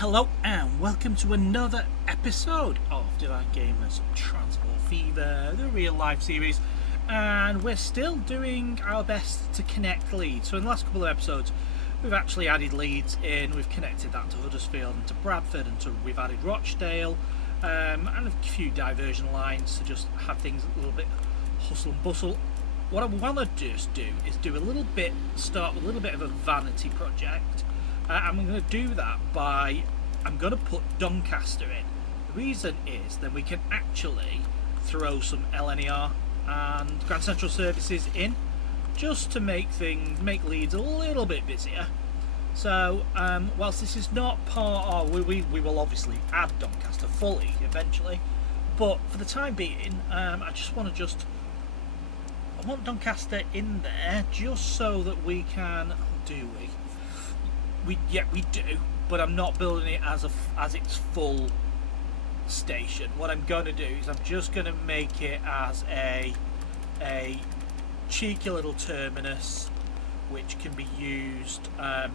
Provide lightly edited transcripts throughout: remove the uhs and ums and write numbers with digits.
Hello and welcome to another episode of Divine Gamers Transport Fever, the real life series, and we're still doing our best to connect Leeds. So in the last couple of episodes we've actually added Leeds in, we've connected that to Huddersfield and to Bradford, and we've added Rochdale and a few diversion lines to just have things a little bit hustle and bustle. What I want to just do is start with a little bit of a vanity project. I'm going to do that by, I'm going to put Doncaster in. The reason is then we can actually throw some LNER and Grand Central services in, just to make Leeds a little bit busier. So whilst this is not part of, we will obviously add Doncaster fully eventually, but for the time being I want Doncaster in there just so that we can, we do, but I'm not building it as its full station. What I'm going to do is I'm just going to make it as a cheeky little terminus which can be used. Or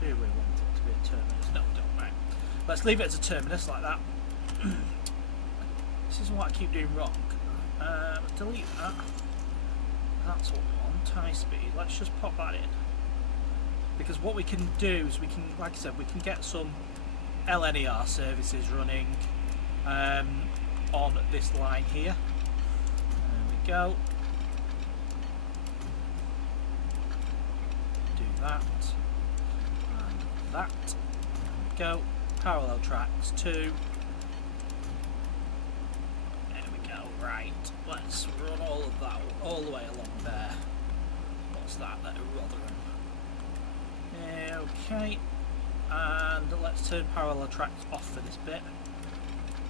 do we want it to be a terminus? No, we don't. Right. Let's leave it as a terminus like that. This is what I keep doing wrong. Delete that. That's what we want. High speed. Let's just pop that in. Because what we can do is we can, like I said, we can get some LNER services running on this line here. There we go. Do that. And that. There we go. Parallel tracks 2. There we go. Right. Let's run all of that all the way along there. What's that there? Rotherham. Okay, and let's turn parallel tracks off for this bit.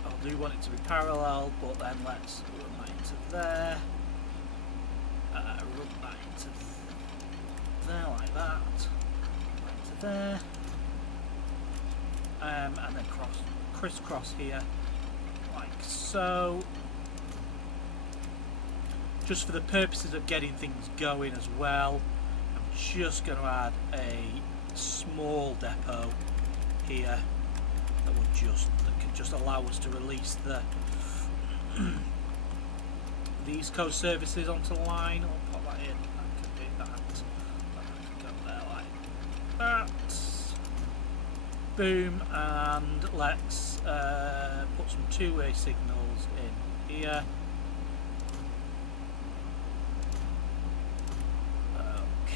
I do want it to be parallel, but then let's run that into there, run that into there like that, into there, and then crisscross here, like so. Just for the purposes of getting things going as well, I'm just going to add a small depot here that can just allow us to release the East Coast services onto the line. I'll pop that in. I can do that. I can go there like that. Boom, and let's put some two-way signals in here.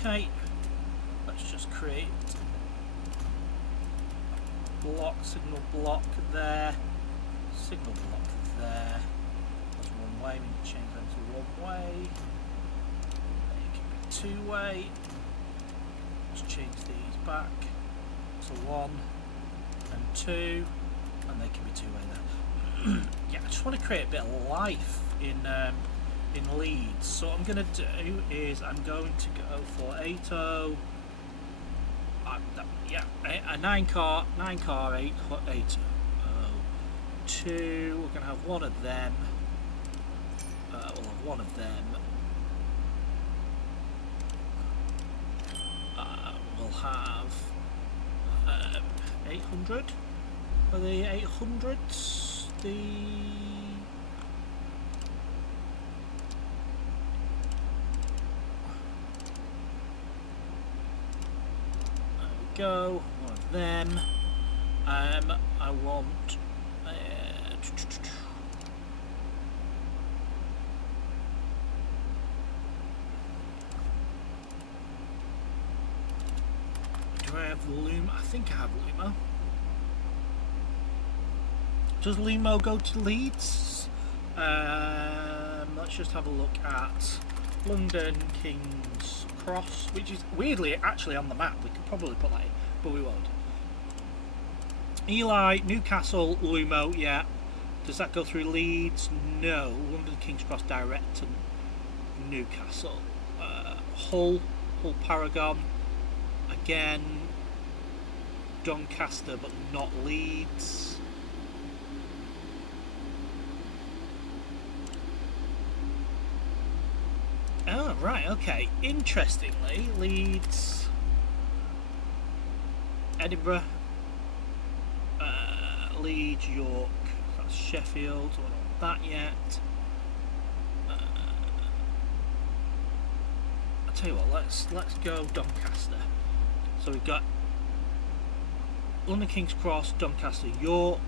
Okay. Let's just create a signal block there, signal block there. That's one way, we can change them to one way. They can be 2-way. Let's change these back to 1 and 2, and they can be 2-way there. Yeah, I just want to create a bit of life in Leeds. So what I'm going to do is I'm going to go for 80. A 9-car 802. We're going to have one of them. We'll have one of them. We'll have 800. Are the 800s the? Go, one of them. I want do I have Lumo? I think I have Lumo. Does Lumo go to Leeds? Let's just have a look at London King's Cross, which is weirdly actually on the map. We could probably put that in, but we won't. Ely, Newcastle, Lumo, yeah. Does that go through Leeds? No. London King's Cross direct to Newcastle. Hull Paragon, again. Doncaster, but not Leeds. Oh, right, okay. Interestingly, Leeds Edinburgh, Leeds, York, that's Sheffield, so we're not that yet. I'll tell you what, let's go Doncaster. So we've got London King's Cross, Doncaster, York,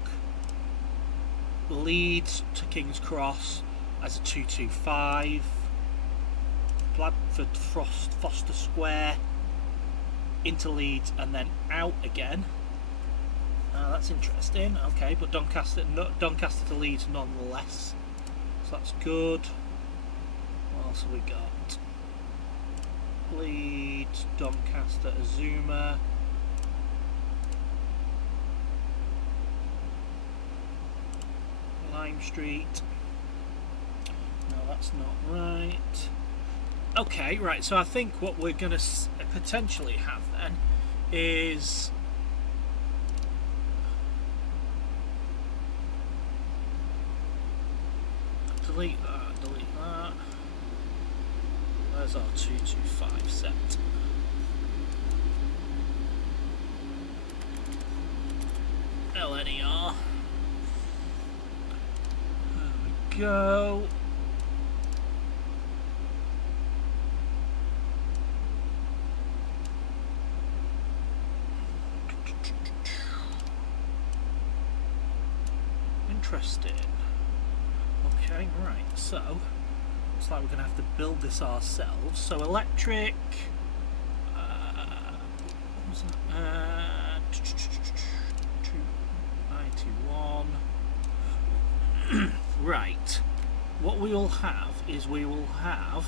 Leeds to King's Cross as a 225, Bradford, Foster Square, into Leeds and then out again. That's interesting. Okay, but Doncaster to Leeds nonetheless, so that's good. What else have we got? Leeds, Doncaster, Azuma, Lime Street. No, that's not right. Okay, right, so I think what we're going to potentially have then is delete that. Where's our 225 set? LNER. There we go. Interesting. Okay, right, so looks like we're going to have to build this ourselves. So electric, what was that? 291. Right, what we will have is we will have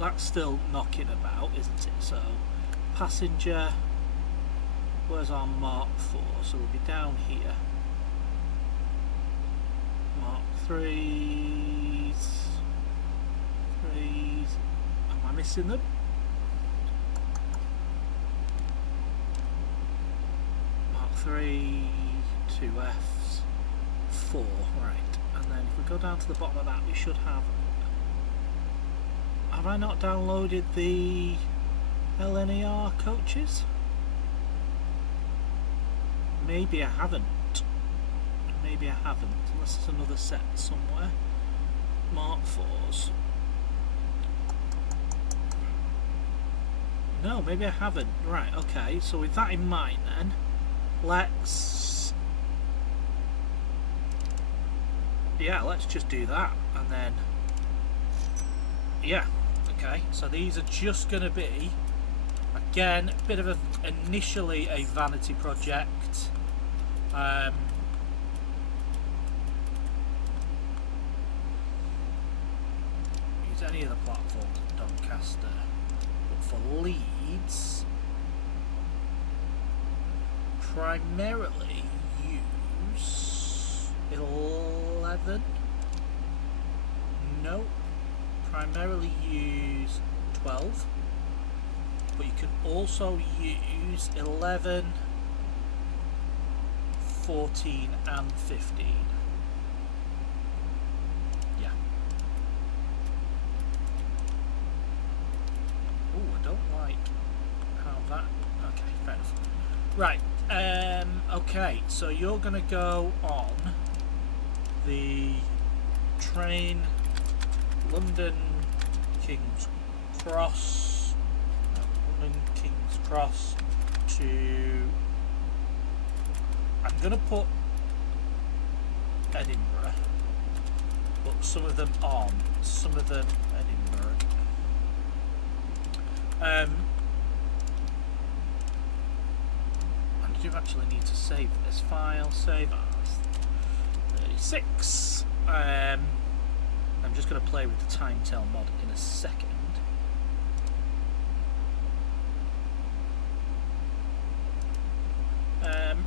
that's still knocking about, isn't it? So passenger, where's our Mark 4? So we'll be down here. Mark 3s. Am I missing them? Mark 3, 2 Fs, 4, right. And then if we go down to the bottom of that, we should have I not downloaded the LNER coaches? Maybe I haven't. Unless there's another set somewhere. Mark 4s. No, maybe I haven't. Right, okay. So with that in mind then, let's just do that. And then, yeah. Okay, so these are just going to be, again, a bit of initially a vanity project. Use any of the platforms at Doncaster, but for Leeds, primarily use 11. Nope. Primarily use 12, but you can also use 11, 14 and 15. Yeah. Oh, I don't like how that... Okay, fair enough. Right, okay, so you're going to go on the train London King's Cross to, I'm going to put Edinburgh, but some of them on, some of them Edinburgh. And I do actually need to save this file, save as 36. I'm just going to play with the time tell mod in a second.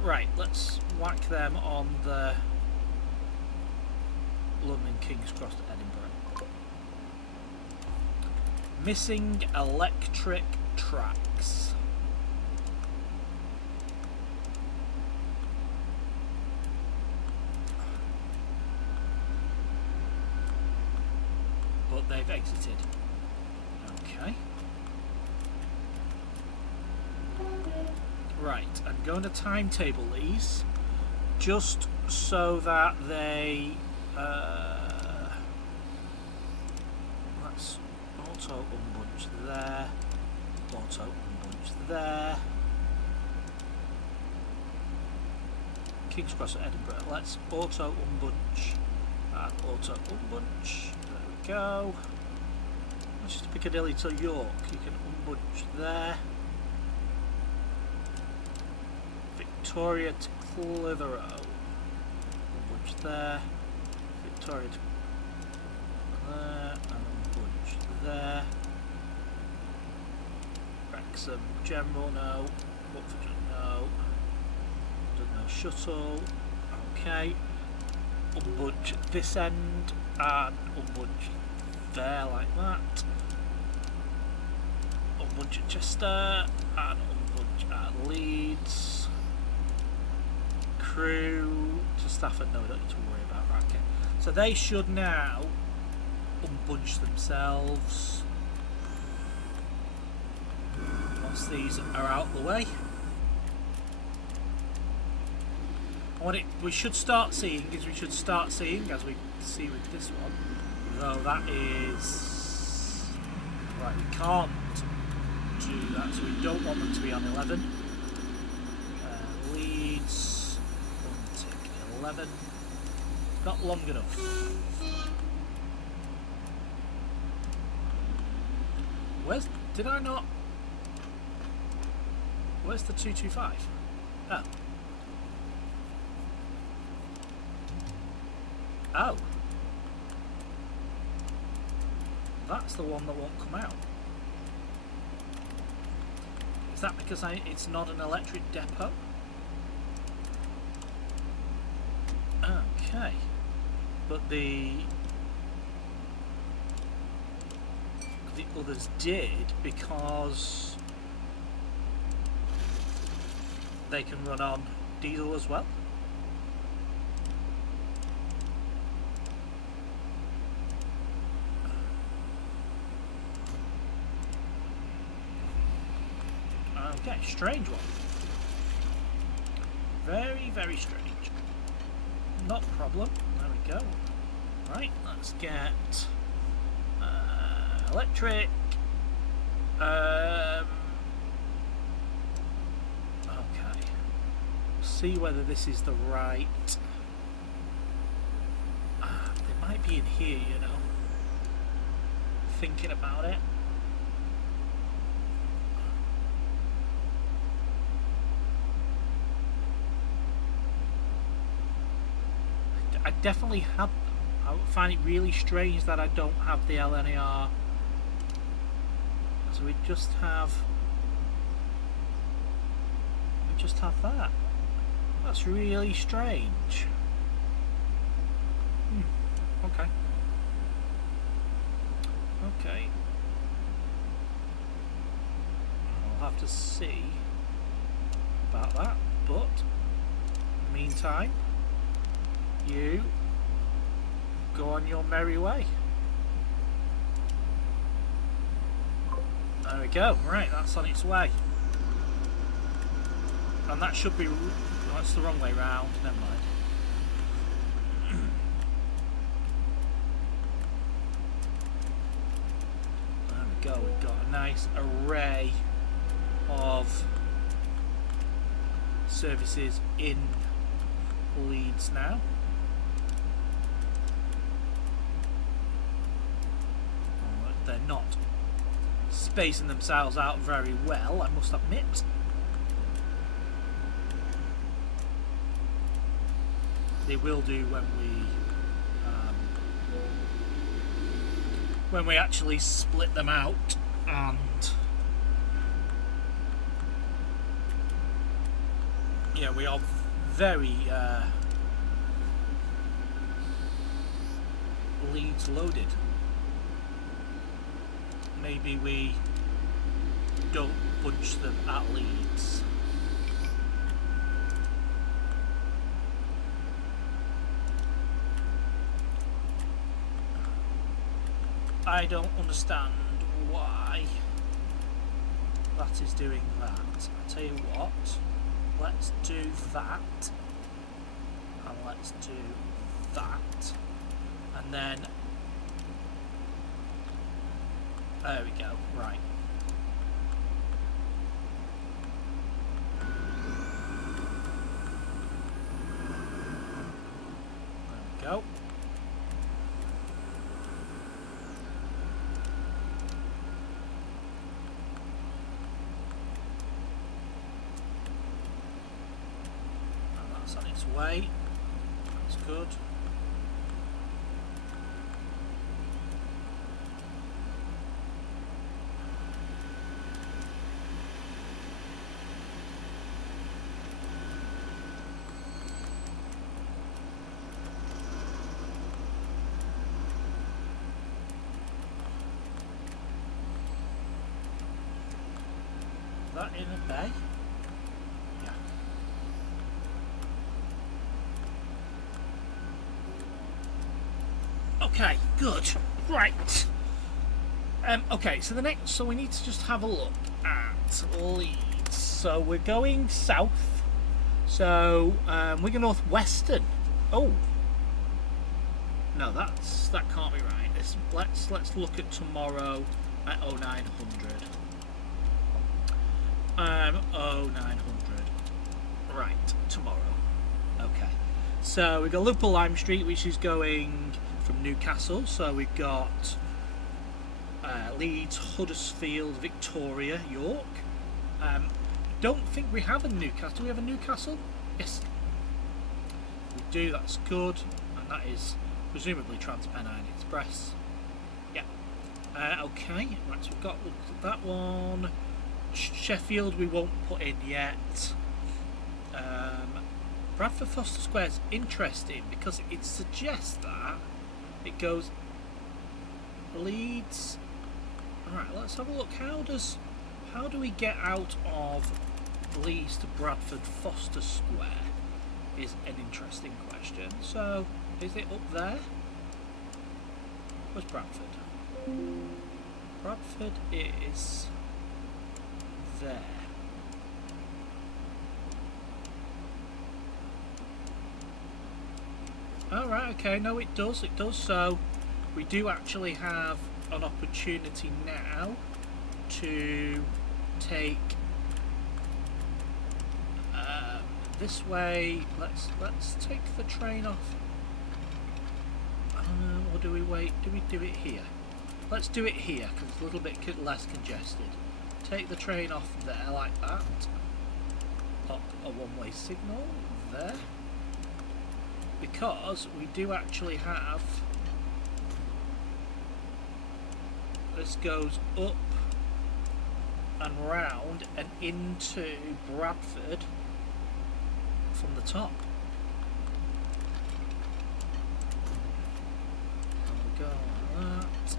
Right, let's whack them on the London King's Cross to Edinburgh. Missing electric tracks. they've exited. Okay. Right, I'm going to timetable these just so that they let's auto unbunch there, auto unbunch there. King's Cross at Edinburgh. Let's auto unbunch and auto unbunch. There we go. Let's just Piccadilly to York. You can unbunch there. Victoria to Clitheroe. Unbunch there. Victoria to there and unbunch there. Wrexham General, no. Watford, no. No shuttle. Okay. Unbunch this end and unbunch there like that. Unbunch at Chester and unbunch at Leeds. Crew to Stafford, no, we don't need to worry about that. Okay. So they should now unbunch themselves once these are out of the way. What we should start seeing is as we see with this one, though that is right, we can't do that, so we don't want them to be on 11. Leeds, untick 11, not long enough. Where's the 225? Oh. Oh, that's the one that won't come out. Is that because it's not an electric depot? Okay, but the others did because they can run on diesel as well. Okay, strange one. Very, very strange. Not a problem. There we go. Right, let's get electric. Okay. See whether this is the right. They might be in here, you know. Thinking about it. I definitely have them. I find it really strange that I don't have the LNER. So we just have that. That's really strange. Okay. Okay. I'll have to see about that, but in the meantime, you go on your merry way. There we go. Right, that's on its way. And that should be... that's the wrong way round. Never mind. There we go. We've got a nice array of services in Leeds now. They're not spacing themselves out very well, I must admit. They will do when we actually split them out, and yeah, we are very Leeds loaded. Maybe we don't bunch them at Leeds. I don't understand why that is doing that. I'll tell you what, let's do that, and let's do that, and then there we go. Right. There we go. And that's on its way. That's good. That in a bay? Yeah. Okay, good. Right. Okay, so we need to just have a look at Leeds. So we're going south. So we're going northwestern. Oh. No, that can't be right. Let's look at tomorrow at 0900. 0900. Right, tomorrow. Okay. So we've got Liverpool Lime Street, which is going from Newcastle. So we've got Leeds, Huddersfield, Victoria, York. Don't think we have a Newcastle. Do we have a Newcastle? Yes. We do, that's good. And that is presumably Transpennine Express. Yeah. Okay, right, so we've got that one. Sheffield we won't put in yet. Bradford Foster Square is interesting because it suggests that it goes Leeds. Alright, let's have a look. How do we get out of Leeds to Bradford Foster Square is an interesting question. So is it up there? Where's Bradford? Bradford is there. Oh, right, okay, no it does, so we do actually have an opportunity now to take this way. Let's take the train off, or do we wait, do we do it here? Let's do it here because it's a little bit less congested. Take the train off there like that. Pop a one-way signal there. Because we do actually have... This goes up and round and into Bradford from the top. There we go like that.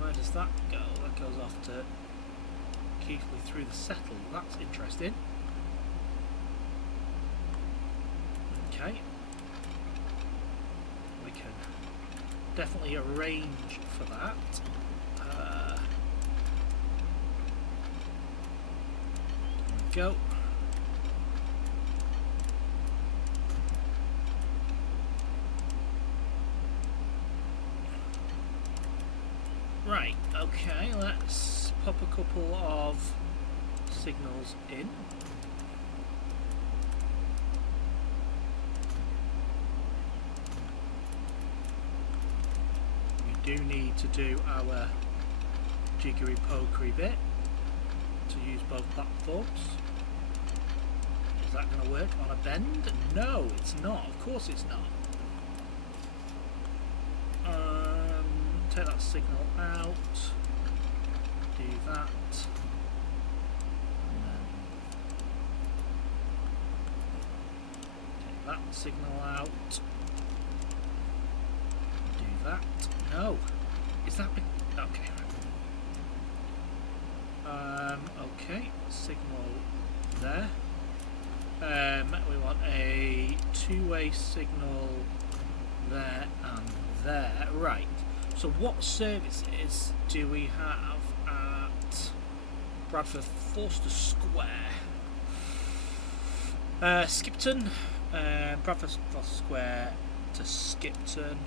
Where does that go? That goes off to Keighley through the Settle. That's interesting. Okay. We can definitely arrange for that. There we go. Right, okay, let's pop a couple of signals in. We do need to do our jiggery pokery bit to use both platforms. Is that going to work on a bend? No, it's not. Of course it's not. Take that signal out, do that, and then take that signal out, that. No. Is that... Okay. Okay. Signal there. We want a two-way signal there and there. Right. So what services do we have at Bradford Forster Square? Skipton. Bradford Forster Square to Skipton.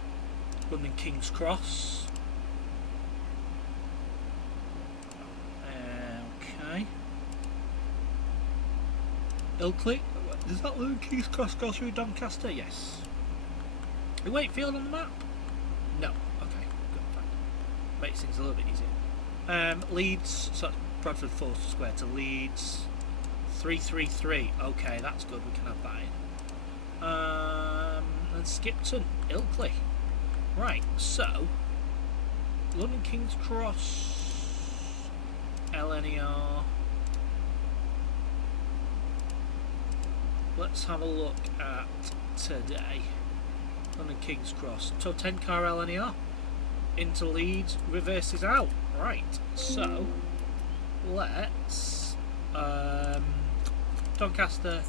London King's Cross. Okay. Ilkley. Does that London King's Cross go through Doncaster? Yes. Wakefield on the map? No. Okay. Good. Fine. Makes things a little bit easier. Leeds. So that's Bradford Forster Square to Leeds. 333. Okay, that's good. We can have that in. And Skipton. Ilkley. Right, so London King's Cross, LNER. Let's have a look at today. London King's Cross. So 10 car LNER into Leeds, reverses out. Right, so let's Doncaster,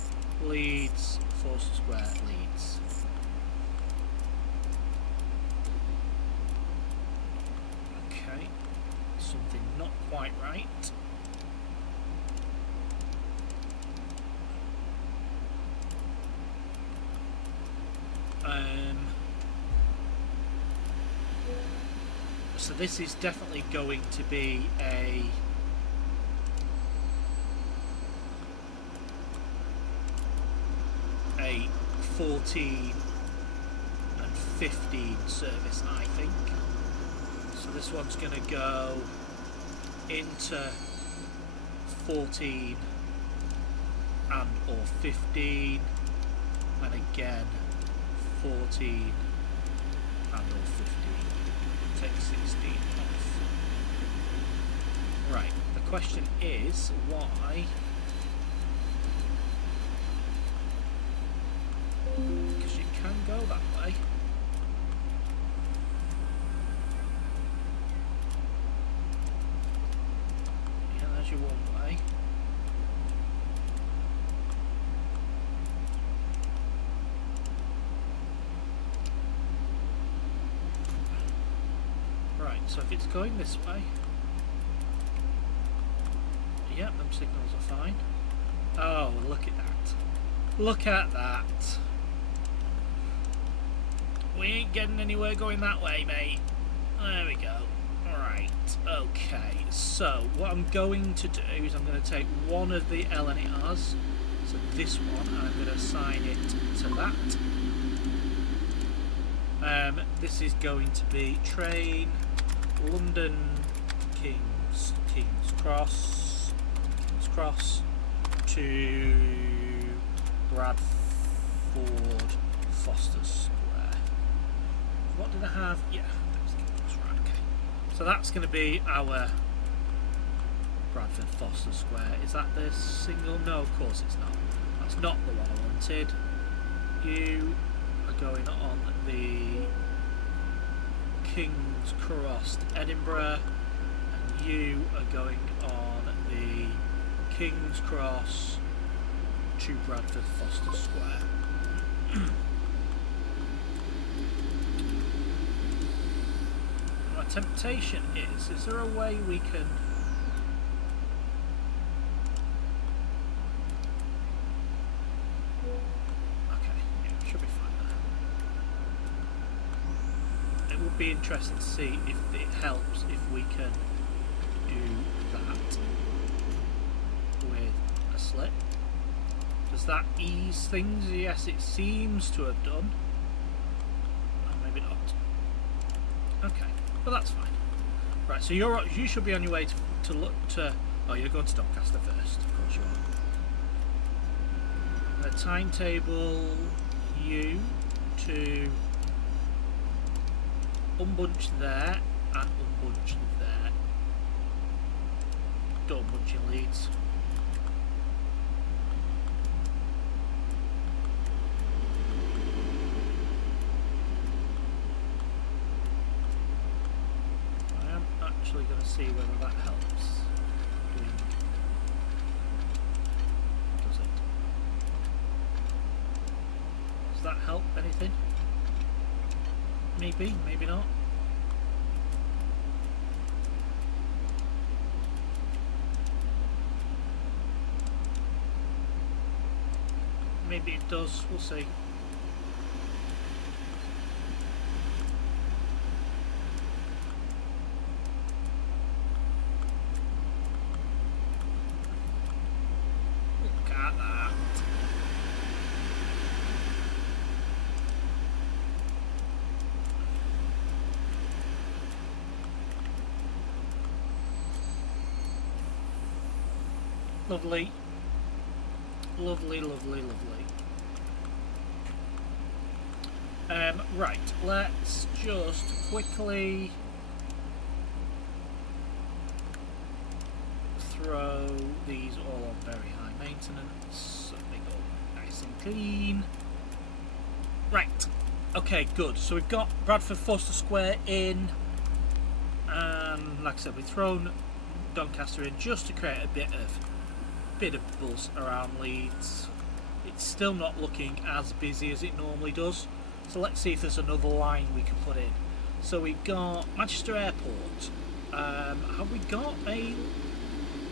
Leeds, Forster Square, Leeds. Okay, something not quite right. So this is definitely going to be a a 14 and 15 service, I think. So this one's going to go into 14 and or 15, and again 14 and or 15. Take 16 off. Right, the question is why? Because you can go that way. Yeah, there's your one way. Right, so if it's going this way, yep, them signals are fine. Oh, look at that. Look at that. We ain't getting anywhere going that way, mate. There we go. Right, okay. So, what I'm going to do is I'm going to take one of the LNERs, so this one, and I'm going to assign it to that. This is going to be train London King's Cross to Bradford Forster Square. What did I have? Yeah, that's right. Okay, so that's going to be our Bradford Forster Square. Is that the single? No, of course it's not. That's not the one I wanted. You are going on the King's Cross to Edinburgh, and you are going on the King's Cross to Bradford Forster Square. My temptation is there a way we can be interesting to see if it helps if we can do that with a slip. Does that ease things? Yes, it seems to have done. Oh, maybe not. Okay, well that's fine. Right, so you should be on your way to look to. Oh, you're going to Doncaster first, of course you are. The timetable you to unbunch there and unbunch there. Don't bunch in Leeds. actually going to see whether that helps. Does it? Does that help anything? Maybe, maybe not. Maybe it does, we'll see. Look at that. Lovely. Lovely, lovely, lovely. Right, let's just quickly throw these all on very high maintenance so they go nice and clean. Right, okay, good. So we've got Bradford Foster Square in, and like I said, we've thrown Doncaster in just to create a bit of buzz around Leeds. It's still not looking as busy as it normally does. So let's see if there's another line we can put in. So we've got Manchester Airport. Have we got a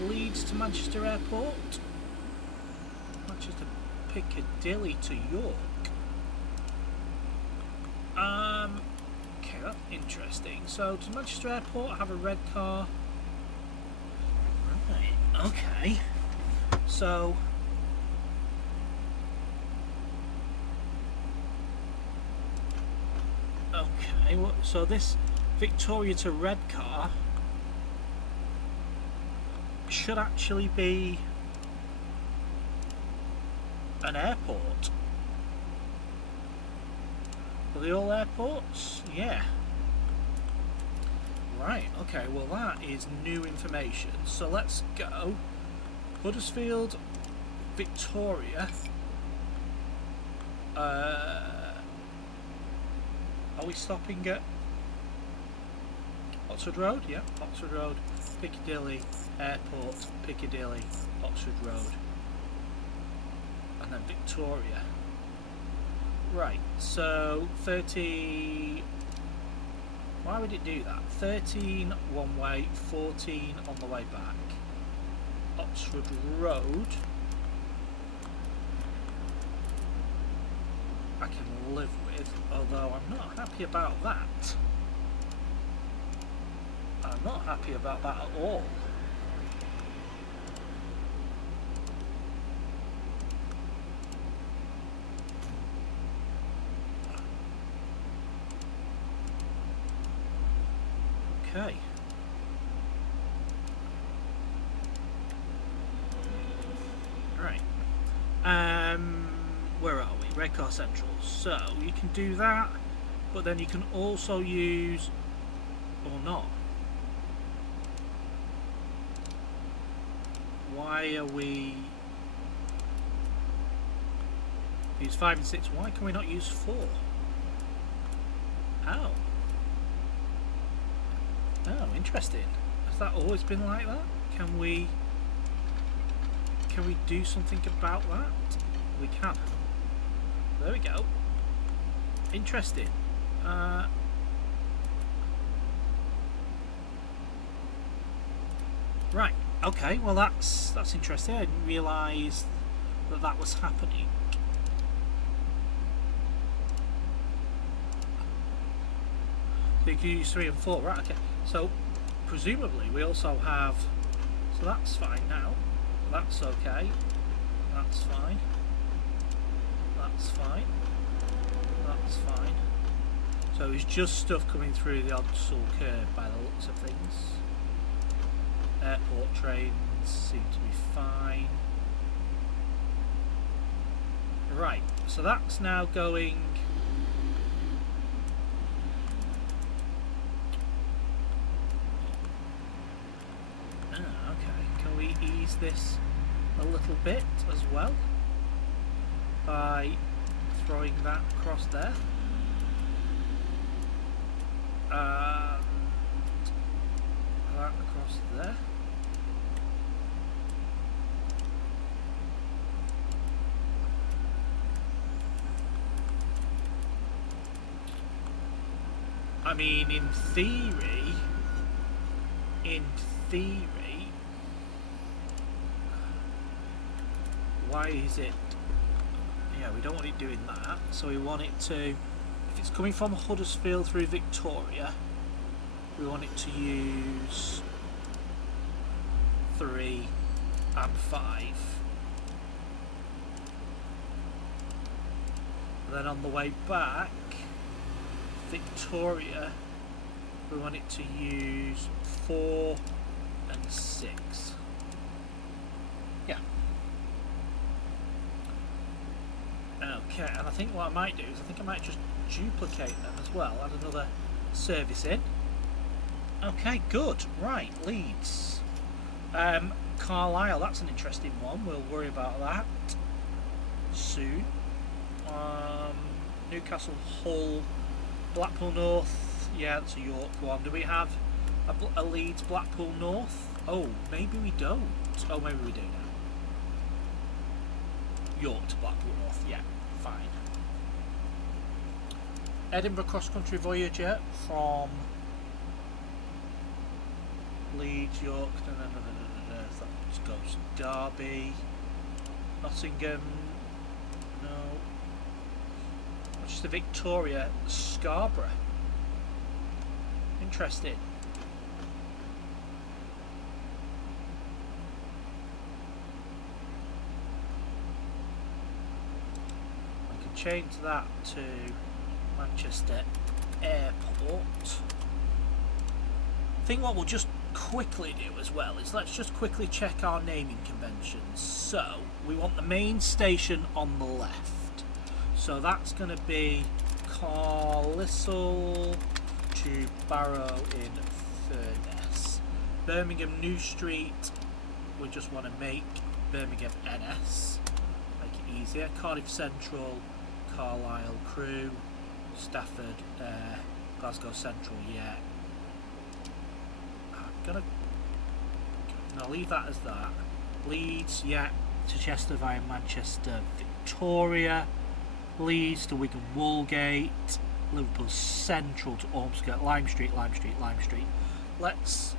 Leeds to Manchester Airport? Manchester Piccadilly to York. Okay, that's interesting. So to Manchester Airport, I have a red car. Right, okay. So so this Victoria to Redcar should actually be an airport. Are they all airports? Yeah. Right, okay, well that is new information. So let's go Huddersfield, Victoria. Are we stopping at Oxford Road? Yeah, Oxford Road, Piccadilly, Airport, Piccadilly, Oxford Road, and then Victoria. Right, so 30. Why would it do that? 13 one way, 14 on the way back. Oxford Road. I can live with, although I'm not happy about that. I'm not happy about that at all. Okay. Right. Where are we? Redcar Central. So you can do that, but then you can also use, or not. Why are we use 5 and 6? Why can we not use 4? Oh. Oh, interesting. Has that always been like that? Can we do something about that? We can. There we go. Interesting. Right. Okay. Well, that's interesting. I didn't realise that was happening. So you can use 3 and 4, right? Okay. So presumably we also have. So that's fine now. That's okay. That's fine. That's fine. That's fine. So it's just stuff coming through the Odsal curve by the looks of things. Airport trains seem to be fine. Right, so that's now going. Okay, can we ease this a little bit as well by throwing that across there? that across there. I mean, in theory, why is it? Yeah, we don't want it doing that, so we want it to, if it's coming from Huddersfield through Victoria, we want it to use 3 and 5. And then on the way back, Victoria, we want it to use 4 and 6. Yeah. Okay, and I think what I might do is I might just duplicate them as well, add another service in. Okay, good. Right, Leeds. Carlisle, that's an interesting one. We'll worry about that soon. Newcastle, Hull, Blackpool North. Yeah, that's a York one. Do we have a Leeds Blackpool North? Oh, maybe we don't. Oh, maybe we do now. York to Blackpool North, yeah, fine. Edinburgh cross-country Voyager from Leeds, York, that goes Derby, Nottingham, no, just the Victoria, Scarborough. Interesting. I can change that to Manchester Airport. I think what we'll just quickly do as well is let's just quickly check our naming conventions. So we want the main station on the left, so that's going to be Carlisle to Barrow in Furness. Birmingham New Street, we just want to make Birmingham NS, make it easier. Cardiff Central, Carlisle Crew, Stafford, Glasgow Central, yeah. I'll leave that as that. Leeds, yeah, to Chester via Manchester, Victoria. Leeds to Wigan Woolgate. Liverpool Central to Ormskirk, Lime Street. Let's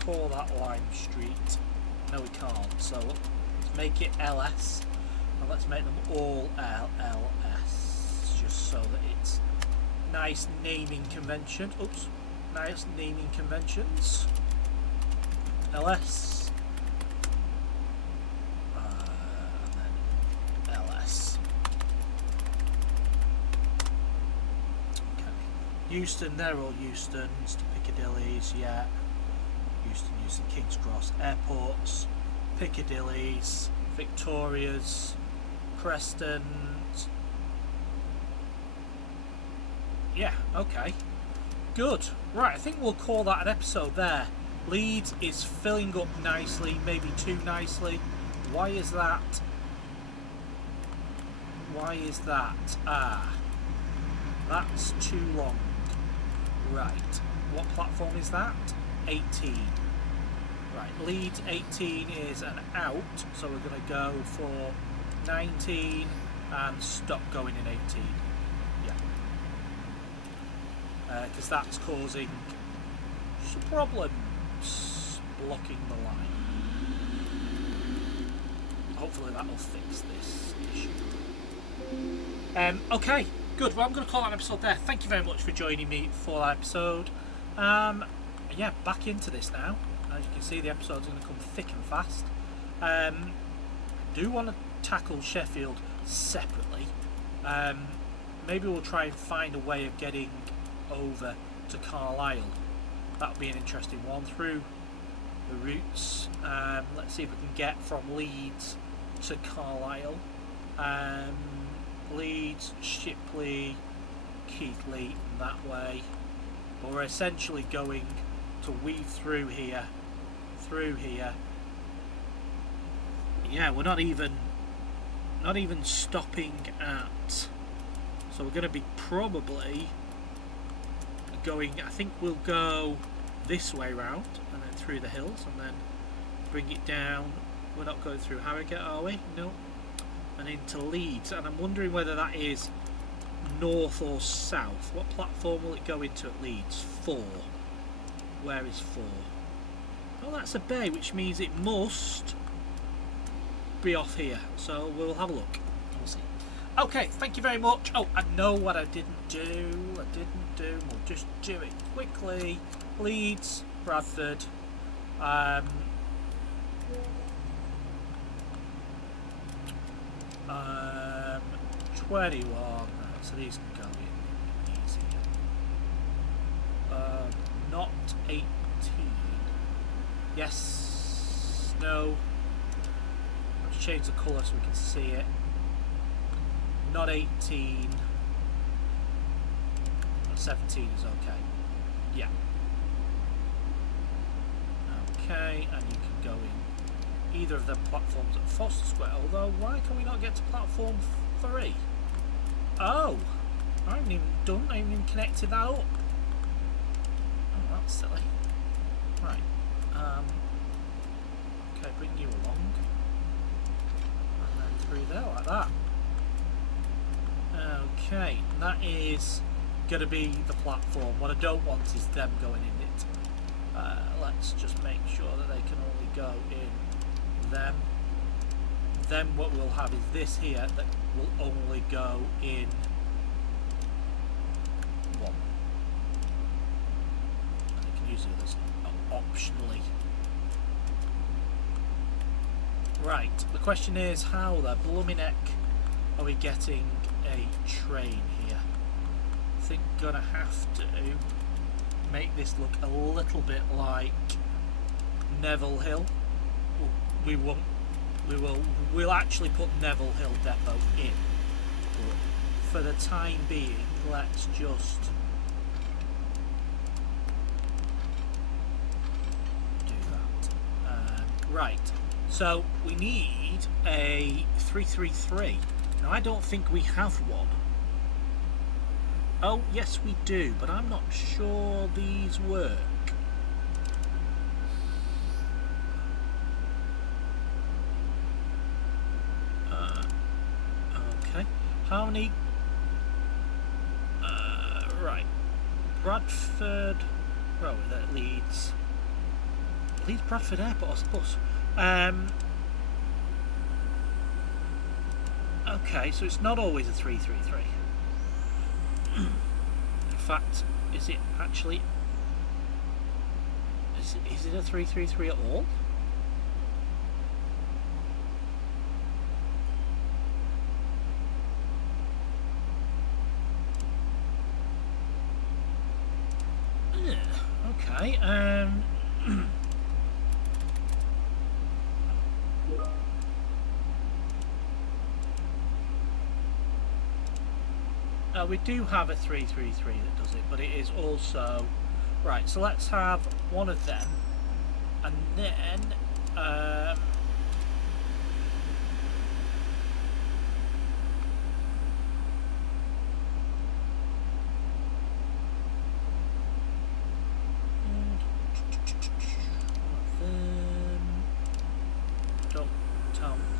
call that Lime Street. No, we can't. So let's make it LS, and let's make them all LLS, just so that it's nice naming convention. Oops, nice naming conventions. LS. And then LS. Okay. Euston, they're all Eustons to Piccadilly's, yeah. Euston, King's Cross, airports, Piccadilly's, Victoria's, Preston. Yeah, okay. Good. Right, I think we'll call that an episode there. Leeds is filling up nicely, maybe too nicely. Why is that? Why is that? Ah, that's too long. Right, what platform is that? 18. Right, Leeds 18 is an out, so we're going to go for 19 and stop going in 18. Because that's causing some problems blocking the line. Hopefully that will fix this issue. Okay, good. Well, I'm going to call that an episode there. Thank you very much for joining me for that episode. Yeah, back into this now. As you can see, the episode's going to come thick and fast. I do want to tackle Sheffield separately. Maybe we'll try and find a way of getting over to Carlisle. That would be an interesting one through the routes. Let's see if we can get from Leeds to Carlisle. Leeds, Shipley, Keighley, and that way. But we're essentially going to weave through here. Yeah, we're not even stopping at. So we're going to be probably going, I think we'll go this way round and then through the hills and then bring it down. We're not going through Harrogate, are we? No. And into Leeds, and I'm wondering whether that is north or south. What platform will it go into at Leeds? 4. Where is 4? Oh, that's a bay, which means it must be off here. So we'll have a look. We'll see. Okay, thank you very much. Oh, I know what I didn't do. We'll just do it quickly. Leeds, Bradford. 21. So these can go in easier. Not 18. Yes. No. Let's change the colour so we can see it. Not 18. 17 is okay. Yeah. Okay, and you can go in either of them platforms at Foster Square. Although, why can we not get to platform 3? Oh, I haven't even done. I haven't even connected that up. Oh, that's silly. Right. Okay, bring you along, and then through there like that. Okay, and that is going to be the platform. What I don't want is them going in it. Let's just make sure that they can only go in them. Then what we'll have is this here that will only go in 1. And they can use the others optionally. Right, the question is, how the blooming heck are we getting a train here? I think gonna have to make this look a little bit like Neville Hill. We'll actually put Neville Hill Depot in, but for the time being, let's just do that. Right, so we need a 333. Now I don't think we have one. Oh, yes we do, but I'm not sure these work. Okay, how many? Right, Bradford, where are we there? Leeds Bradford Airport, I suppose. Okay, so it's not always a 333. In fact, is it actually? Is it a 333 at all? Okay. We do have a 333 that does it, but it is also right. So let's have one of them, and then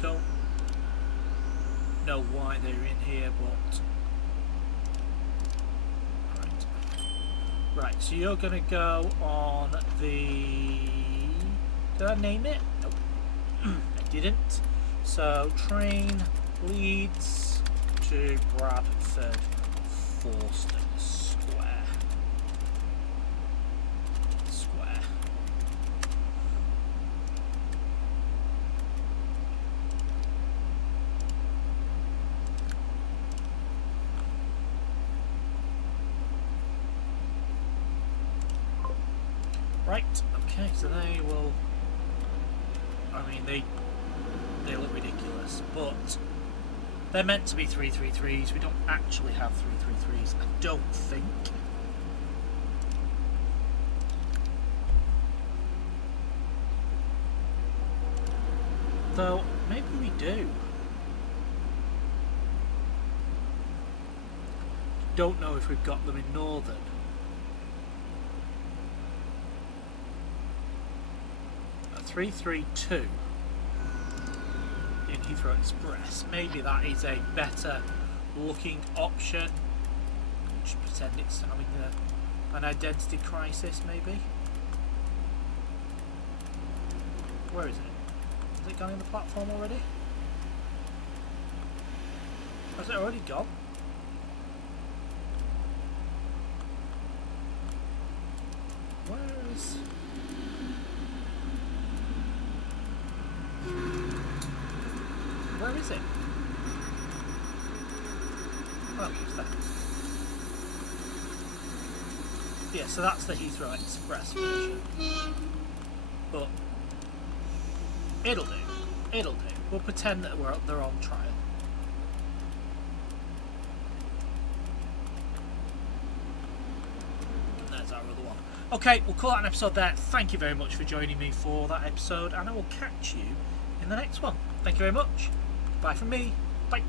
don't know why they're in here, but. Right, so you're going to go on the... Did I name it? Nope. I didn't. So, train Leeds to Bradford Forster Square. Right, okay, so they will, I mean, they look ridiculous, but they're meant to be 333s. We don't actually have 333s, I don't think. Though, maybe we do. Don't know if we've got them in Northern. 332 in Heathrow Express. Maybe that is a better looking option. Just pretend it's having an identity crisis, maybe. Where is it? Has it gone in the platform already? Has it already gone? Where is it? Oh, it's there. Yeah, so that's the Heathrow Express version. But it'll do. It'll do. We'll pretend that they're on trial. And there's our other one. Okay, we'll call that an episode there. Thank you very much for joining me for that episode, and I will catch you in the next one. Thank you very much. Bye from me. Bye.